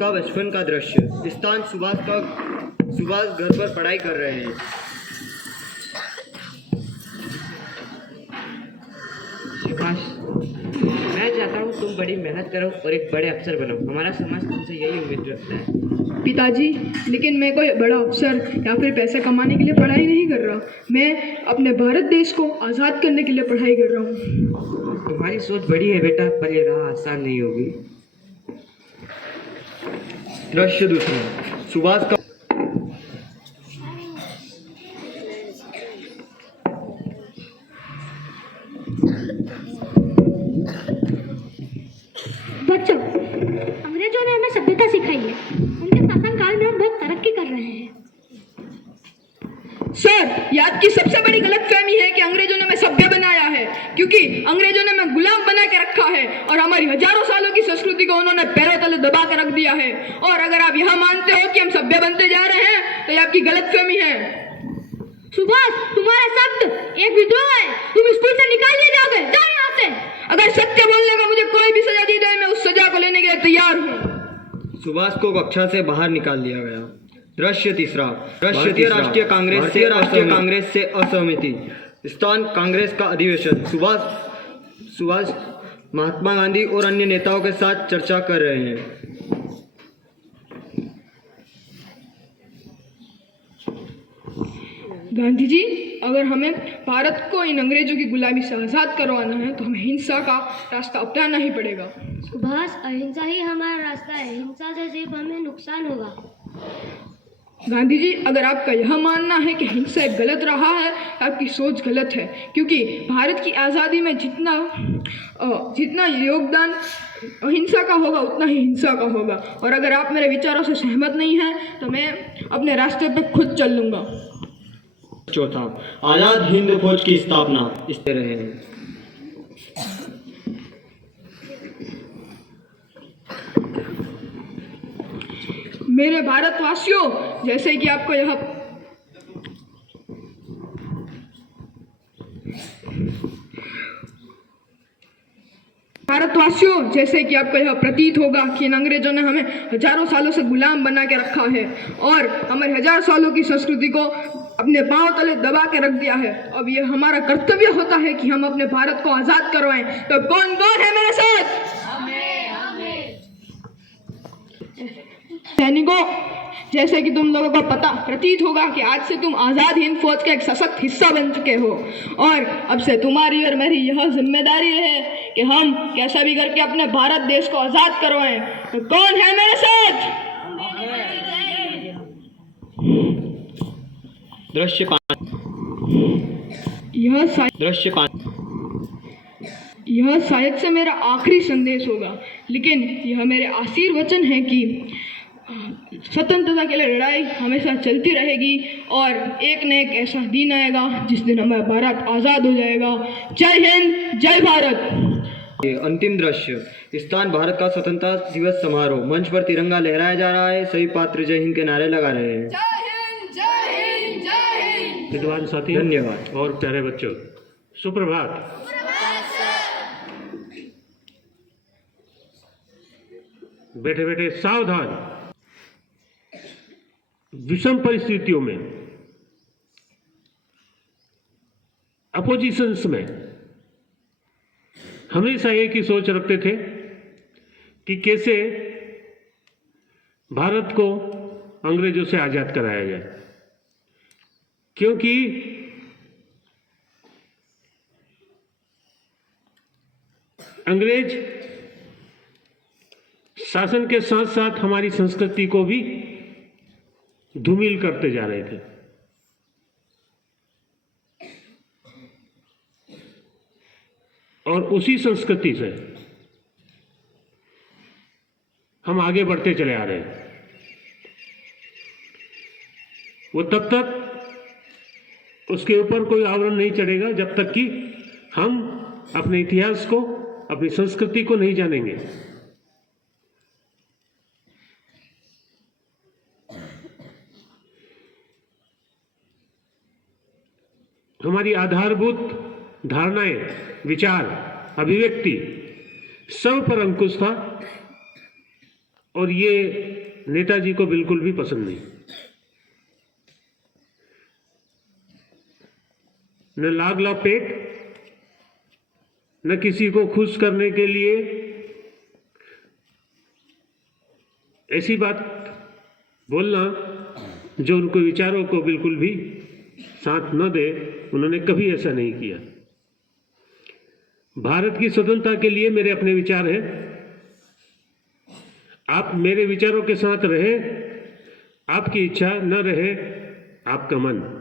उनका बचपन का दृश्य। स्थान सुभाष घर पर पढ़ाई कर रहे हैं। सुभाष, मैं चाहता हूँ तुम बड़ी मेहनत करो और एक बड़े अफसर बनो। हमारा समाज तुमसे यही उम्मीद रखता है। पिताजी, लेकिन मैं कोई बड़ा अफसर या फिर पैसे कमाने के लिए पढ़ाई नहीं कर रहा। मैं अपने भारत देश को आज़ाद करने के लिए पढ़ाई कर रहा हूँ। तुम्हारी सोच बड़ी है बेटा, पर यह राह आसान नहीं होगी। दृश्य दूसरा, सुभाष का बच्चों, अंग्रेजों ने हमें सभ्यता सिखाई है। उनके शासनकाल में हम बहुत तरक्की कर रहे हैं। सर, ये आपकी सबसे बड़ी गलतफहमी है कि अंग्रेजों ने हमें सभ्य बनाया है, क्योंकि अंग्रेजों ने हमें गुलाम बना के रखा है और हमारी हजारों सालों की संस्कृति को उन्होंने पैरों तले दबा के रख दिया है। और अगर आप यह मानते हो कि हम सभ्य बनते जा रहे हैं तो ये आपकी गलतफहमी है। सुभाष, तुम्हारा शब्द एक विद्रोह है। तुम स्कूल से निकाल दिए जाओगे। जाओ यहाँ से। अगर सत्य बोलने का मुझे कोई भी सजा दी जाए, मैं उस सजा को लेने के लिए तैयार हूँ। सुभाष को कक्षा से बाहर निकाल दिया गया। दृश्य तीसरा, भारतीय राष्ट्रीय कांग्रेस से असहमति। स्थान कांग्रेस का अधिवेशन। सुभाष महात्मा गांधी और अन्य नेताओं के साथ चर्चा कर रहे हैं। गांधी जी, अगर हमें भारत को इन अंग्रेजों की गुलामी से आज़ाद करवाना है तो हमें हिंसा का रास्ता अपनाना ही पड़ेगा। सुभाष, अहिंसा ही हमारा रास्ता है। हिंसा से सिर्फ हमें नुकसान होगा। गांधी जी, अगर आपका यह मानना है कि हिंसा एक गलत रहा है, आपकी सोच गलत है, क्योंकि भारत की आज़ादी में जितना योगदान अहिंसा का होगा उतना ही हिंसा का होगा। और अगर आप मेरे विचारों से सहमत नहीं हैं तो मैं अपने रास्ते पर खुद चल लूँगा। चौथा, आजाद हिंद फौज की स्थापना। इस तरह है। मेरे भारतवासियों, जैसे कि आपको यह प्रतीत होगा कि इन अंग्रेजों ने हमें हजारों सालों से गुलाम बना के रखा है और हमारे हजारों सालों की संस्कृति को अपने पांव तले दबा के रख दिया है। अब यह हमारा कर्तव्य होता है कि हम अपने भारत को आज़ाद करवाएं। तो कौन कौन है मेरे साथ? सैनिकों, जैसे कि तुम लोगों को प्रतीत होगा कि आज से तुम आज़ाद हिंद फौज का एक सशक्त हिस्सा बन चुके हो और अब से तुम्हारी और मेरी यह जिम्मेदारी है कि हम कैसा भी करके अपने भारत देश को आज़ाद करवाएं। तो कौन है मेरे साथ? दृश्य पाँच, यह शायद से मेरा आखिरी संदेश होगा, लेकिन यह मेरे आशीर्वचन है कि स्वतंत्रता के लिए लड़ाई हमेशा चलती रहेगी और एक न एक ऐसा दिन आएगा जिस दिन हमारा भारत आज़ाद हो जाएगा। जय हिंद, जय भारत। अंतिम दृश्य, स्थान भारत का स्वतंत्रता दिवस समारोह। मंच पर तिरंगा लहराया जा रहा है। सभी पात्र जय हिंद के नारे लगा रहे हैं। विद्वान साथी, धन्यवाद। और प्यारे बच्चों, सुप्रभात। बैठे बैठे सावधान। विषम परिस्थितियों में, अपोजिशंस में हमेशा एक ही सोच रखते थे कि कैसे भारत को अंग्रेजों से आजाद कराया जाए, क्योंकि अंग्रेज शासन के साथ साथ हमारी संस्कृति को भी धूमिल करते जा रहे थे। और उसी संस्कृति से हम आगे बढ़ते चले आ रहे हैं। वो तब तक उसके ऊपर कोई आवरण नहीं चढ़ेगा जब तक कि हम अपने इतिहास को, अपनी संस्कृति को नहीं जानेंगे। हमारी आधारभूत धारणाएं, विचार, अभिव्यक्ति सब पर अंकुश था और ये नेताजी को बिल्कुल भी पसंद नहीं। न लाग लपेट, न किसी को खुश करने के लिए ऐसी बात बोलना जो उनको विचारों को बिल्कुल भी साथ न दे, उन्होंने कभी ऐसा नहीं किया। भारत की स्वतंत्रता के लिए मेरे अपने विचार हैं। आप मेरे विचारों के साथ रहे, आपकी इच्छा न रहे आपका मन।